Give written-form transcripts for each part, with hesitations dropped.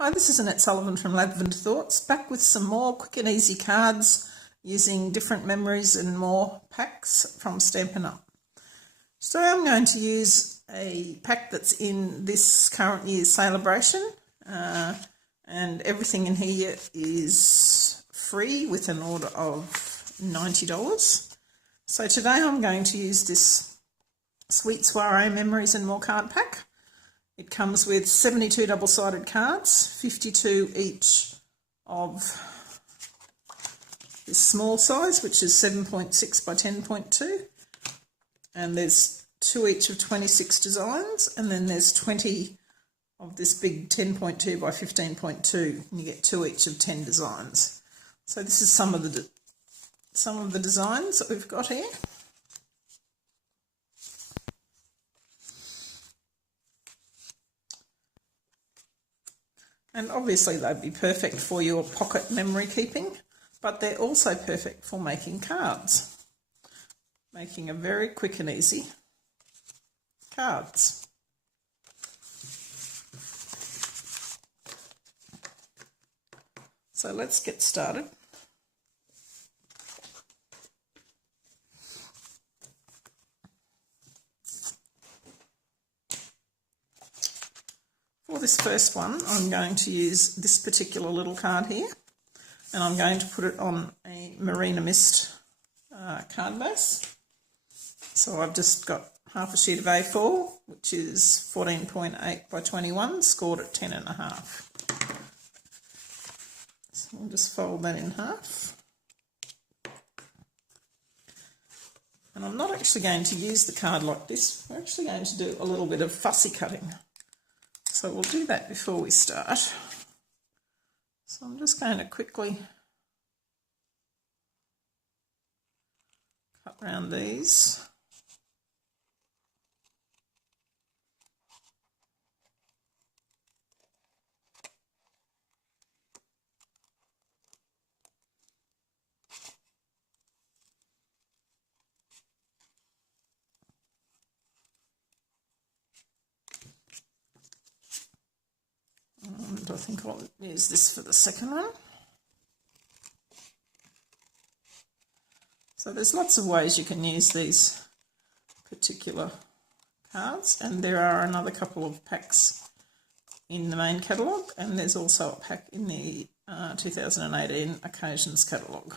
Hi, this is Annette Sullivan from Lavender Thoughts, back with some more quick and easy cards using different memories and more packs from Stampin' Up. So I'm going to use a pack that's in this current year's celebration, and everything in here is free with an order of $90. So today I'm going to use this Sweet Soiree Memories and More card pack. It comes with 72 double-sided cards, 52 each of this small size, which is 7.6 by 10.2, and there's 2 each of 26 designs, and then there's 20 of this big 10.2 by 15.2, and you get 2 each of 10 designs. So this is some of the designs that we've got here. And obviously they'd be perfect for your pocket memory keeping, but they're also perfect for making cards, making a very quick and easy cards. So let's get started. For this first one, I'm going to use this particular little card here, and I'm going to put it on a Marina Mist card base. So I've just got half a sheet of A4, which is 14.8 by 21, scored at 10.5. So we'll just fold that in half. And I'm not actually going to use the card like this. We're actually going to do a little bit of fussy cutting. So we'll do that before we start. So I'm just going to quickly cut around these. And I think I'll use this for the second one. So there's lots of ways you can use these particular cards, and there are another couple of packs in the main catalogue, and there's also a pack in the 2018 Occasions catalogue.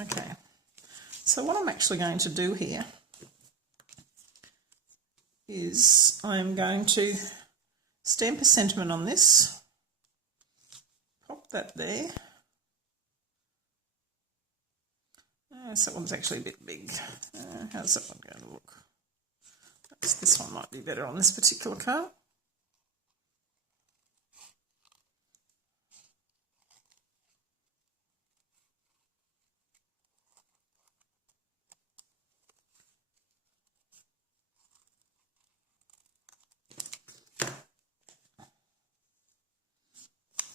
Okay, so what I'm actually going to do here is I'm going to stamp a sentiment on this, pop that there. So that one's actually a bit big. How's that one going to look? Perhaps this one might be better on this particular card.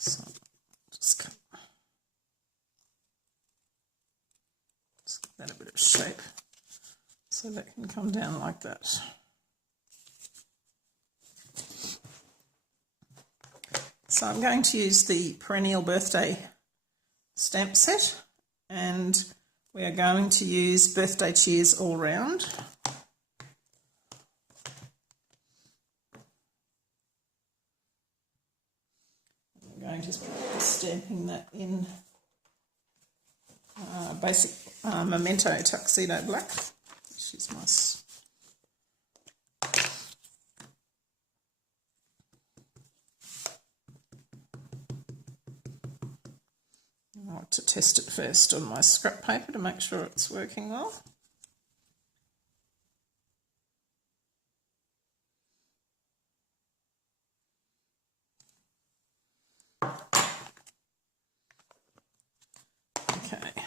So just give that a bit of shape so that can come down like that. So I'm going to use the Perennial birthday stamp set, and we are going to use birthday cheers all round. I'm going to be stamping that in basic Memento Tuxedo Black, which is nice. I like to test it first on my scrap paper to make sure it's working well. Okay, I'm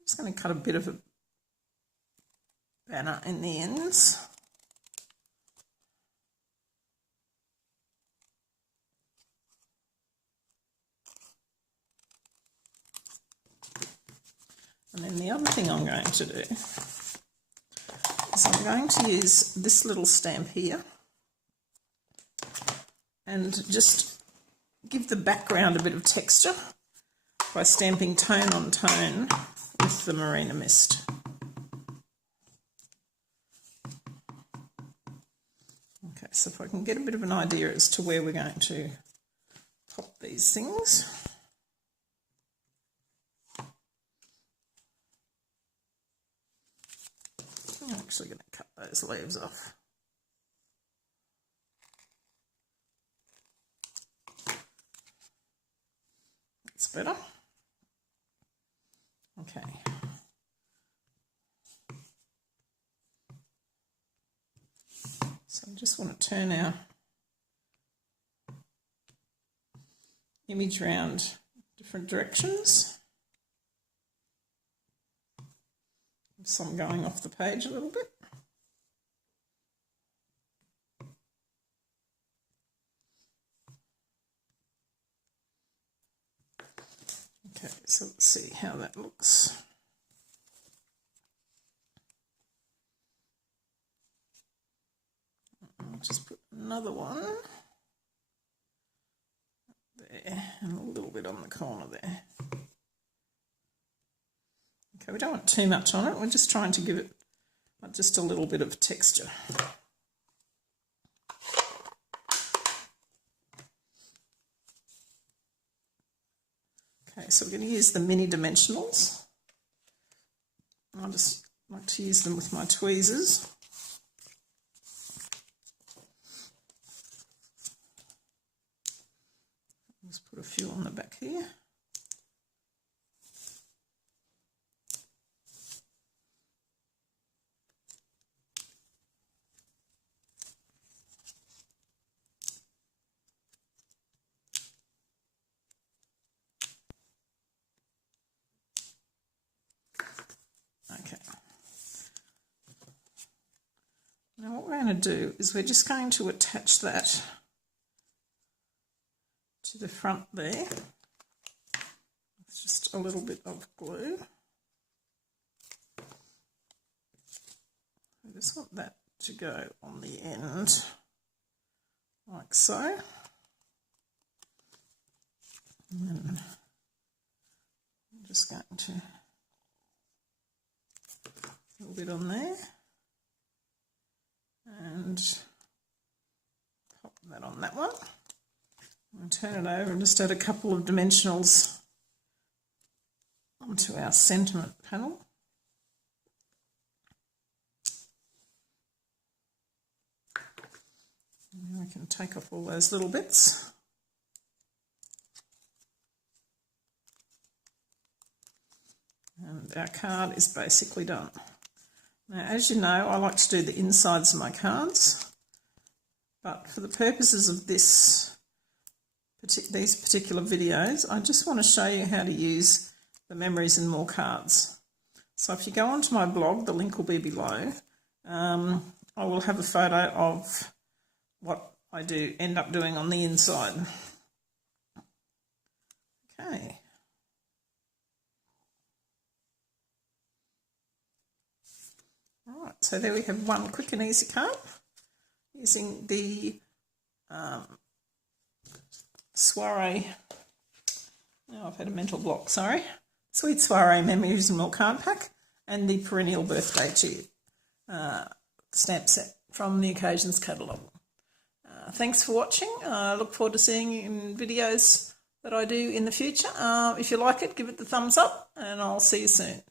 just going to cut a bit of a banner in the ends. And then the other thing I'm going to do is So I'm going to use this little stamp here and just give the background a bit of texture by stamping tone on tone with the Marina Mist. Okay, so if I can get a bit of an idea as to where we're going to pop these things. I'm actually going to cut those leaves off. That's better. Okay. So I just want to turn our image around different directions. Some going off the page a little bit. Okay, so let's see how that looks. I'll just put another one there and a little bit on the corner there. Okay, we don't want too much on it, we're just trying to give it just a little bit of texture. Okay, so we're going to use the mini dimensionals. I just like to use them with my tweezers. Just put a few on the back here. Okay. Now what we're going to do is we're just going to attach that to the front there. It's just a little bit of glue. I just want that to go on the end, like so. And then I'm just going to a little bit on there and pop that on that one. And turn it over and just add a couple of dimensionals onto our sentiment panel. And now I can take off all those little bits. And our card is basically done. Now, as you know, I like to do the insides of my cards, but for the purposes of these particular videos, I just want to show you how to use the Memories and More cards. So if you go onto my blog, the link will be below. I will have a photo of what I end up doing on the inside. Okay. Alright, so there we have one quick and easy card using the Soiree, now I've had a mental block, sorry, Sweet Soiree Memories and More card pack and the Perennial Birthday Cheer stamp set from the Occasions catalogue. Thanks for watching. I look forward to seeing you in videos that I do in the future. If you like it, give it the thumbs up and I'll see you soon.